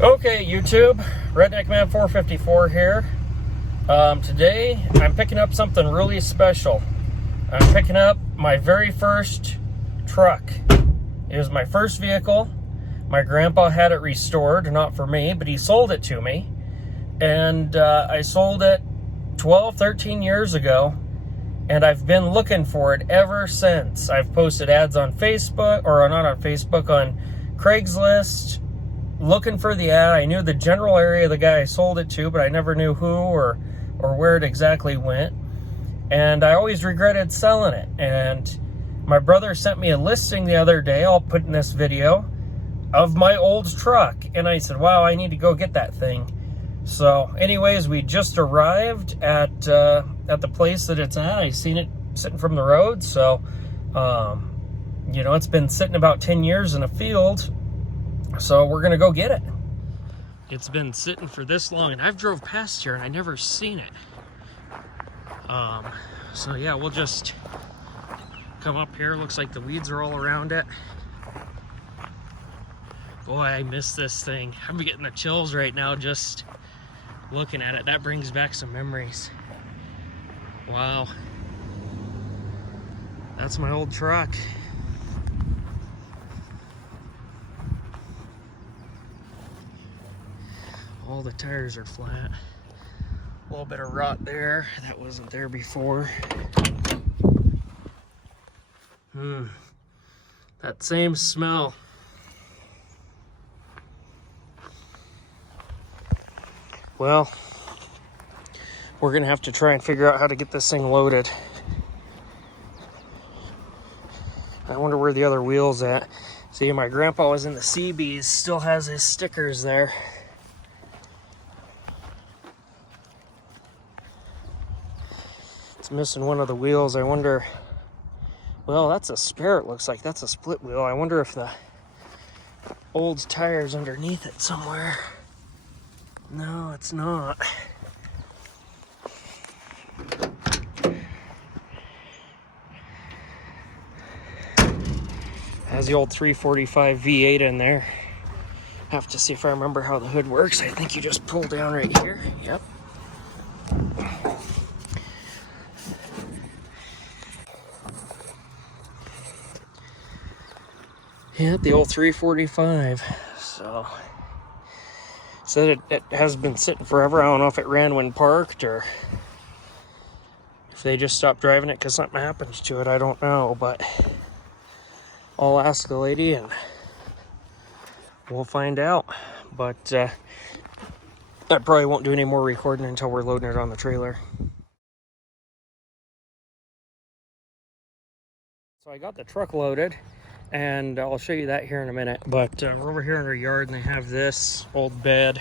Okay, YouTube, Redneck Man 454 here. Today, I'm picking up something really special. I'm picking up my very first truck. It was my first vehicle. My grandpa had it restored, not for me, but he sold it to me. And I sold it 12, 13 years ago, and I've been looking for it ever since. I've posted ads on Facebook, or not on Facebook, on Craigslist, looking for the ad. I knew the general area of the guy I sold it to, but I never knew who or where it exactly went. And I always regretted selling it. And my brother sent me a listing the other day, I'll put in this video, of my old truck. And I said, wow, I need to go get that thing. So anyways, we just arrived at the place that it's at. I seen it sitting from the road. So, you know, it's been sitting about 10 years in a field. So we're gonna go get it. It's been sitting for this long, and I've drove past here and I never seen it. So yeah, we'll just come up here. Looks like the weeds are all around it. Boy, I miss this thing. I'm getting the chills right now just looking at it. That brings back some memories. Wow. That's my old truck. All the tires are flat. A little bit of rot there. That wasn't there before. That same smell. Well, we're gonna have to try and figure out how to get this thing loaded. I wonder where the other wheel's at. See, my grandpa was in the CBs, still has his stickers there. It's missing one of the wheels. I wonder, well, that's a spare, it looks like. That's a split wheel. I wonder if the old tire's underneath it somewhere. No, it's not. Has the old 345 V8 in there. Have to see if I remember how the hood works. I think you just pull down right here. Yep. Yeah, the old 345. So said it has been sitting forever. I don't know if it ran when parked or if they just stopped driving it because something happens to it. I don't know, but I'll ask the lady and we'll find out. But I probably won't do any more recording until we're loading it on the trailer. So I got the truck loaded, and I'll show you that here in a minute. But we're over here in our yard, and they have this old bed.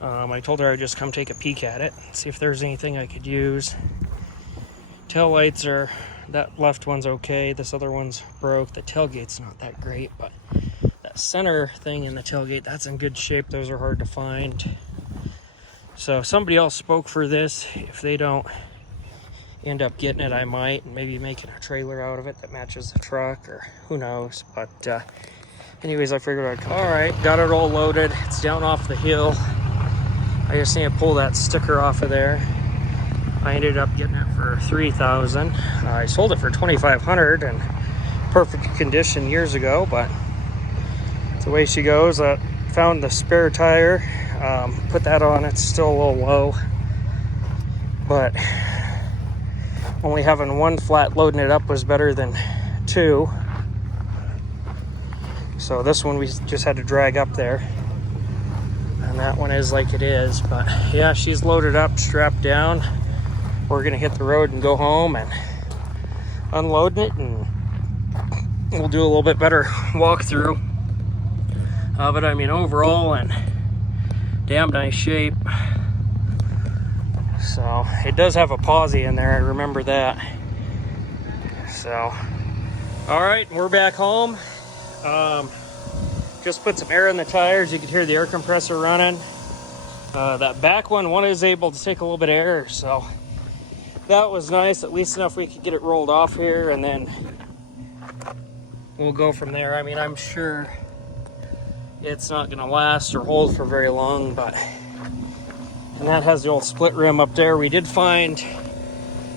I told her I'd just come take a peek at it, see if there's anything I could use. Tail lights are, that left one's okay, this other one's broke. The tailgate's not that great, but that center thing in the tailgate, that's in good shape. Those are hard to find. So somebody else spoke for this. If they don't end up getting it, I might, and maybe making a trailer out of it that matches the truck, or who knows. But anyways, I figured I'd, all right, got it all loaded. It's down off the hill. I just need to pull that sticker off of there. I ended up getting it for $3,000. I sold it for $2,500 in perfect condition years ago, but it's the way she goes. I found the spare tire, put that on. It's still a little low, but only having one flat loading it up was better than two. So this one we just had to drag up there, and that one is like it is. But yeah, she's loaded up, strapped down. We're gonna hit the road and go home and unload it, and we'll do a little bit better walkthrough of it. I mean, overall in damn nice shape. So it does have a posi in there, I remember that. So all right, we're back home. Just put some air in the tires. You can hear the air compressor running. That back one is able to take a little bit of air, so that was nice. At least enough we could get it rolled off here, and then we'll go from there. I mean, I'm sure it's not going to last or hold for very long. But and that has the old split rim up there. We did find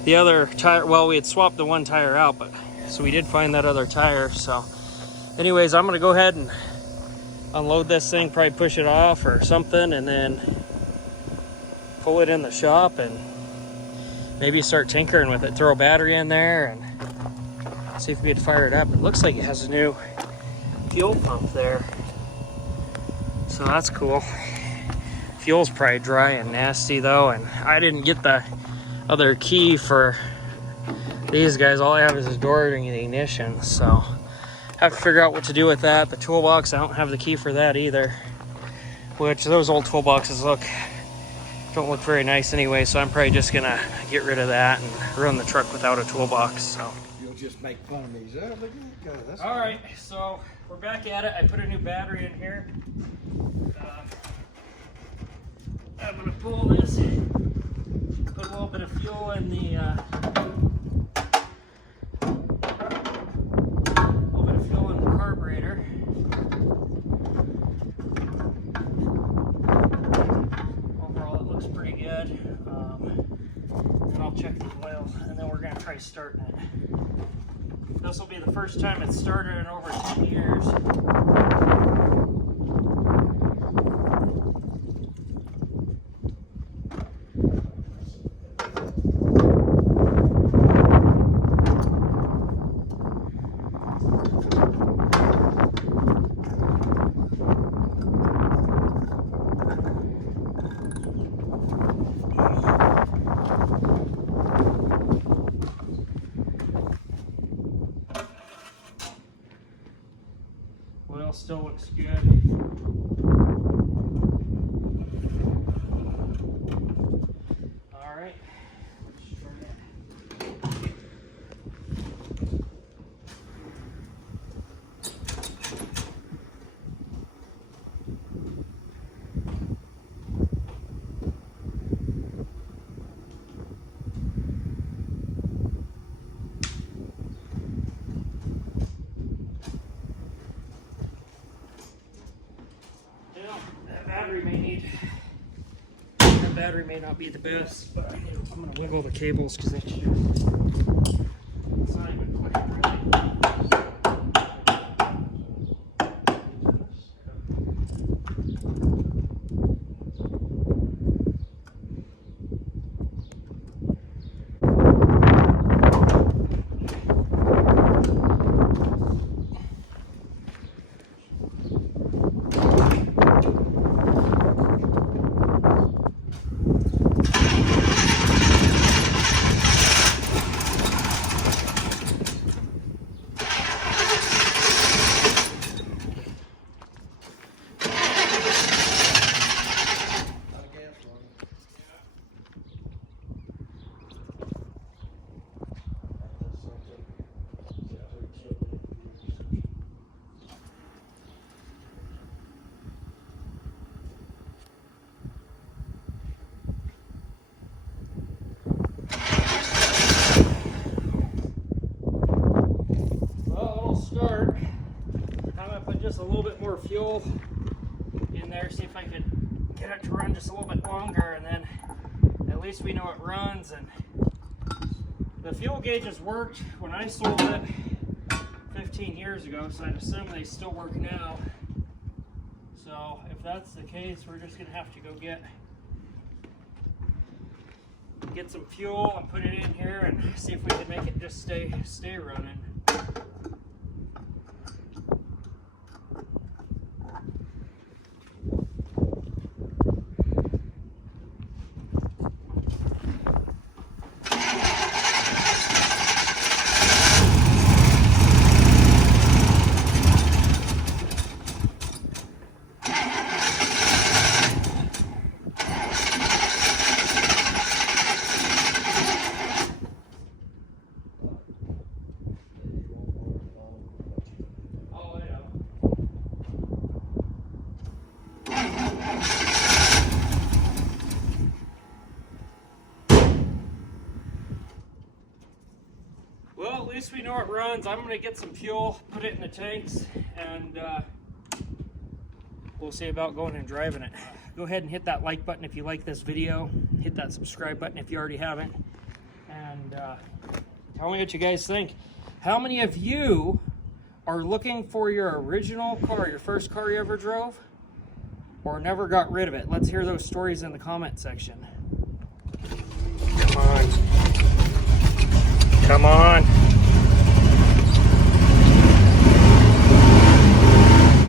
the other tire. Well, we had swapped the one tire out, but so we did find that other tire. So anyways, I'm going to go ahead and unload this thing, probably push it off or something, and then pull it in the shop and maybe start tinkering with it, throw a battery in there and see if we could fire it up. It looks like it has a new fuel pump there, so that's cool. Fuel's probably dry and nasty though, and I didn't get the other key for these guys. All I have is a door and the ignition, so have to figure out what to do with that. The toolbox, I don't have the key for that either, which those old toolboxes don't look very nice anyway, so I'm probably just gonna get rid of that and run the truck without a toolbox. So you'll just make fun of me. That's all right, so we're back at it. I put a new battery in here. I'm gonna pull this, put a little bit of fuel in the carburetor. Overall, it looks pretty good. And I'll check the oil, and then we're gonna try starting it. This will be the first time it's started in over 10 years. Oil still looks good. All right. That battery may not be the best, but I'm gonna wiggle the cables because it's not even clicking really. A little bit more fuel in there, see if I could get it to run just a little bit longer, and then at least we know it runs. And the fuel gauges worked when I sold it 15 years ago, so I'd assume they still work now. So if that's the case, we're just gonna have to go get some fuel and put it in here and see if we can make it just stay running. Well, at least we know it runs. I'm going to get some fuel, put it in the tanks, and we'll see about going and driving it. Go ahead and hit that like button if you like this video. Hit that subscribe button if you already haven't. And tell me what you guys think. How many of you are looking for your original car, your first car you ever drove, or never got rid of it? Let's hear those stories in the comment section. Come on. Come on.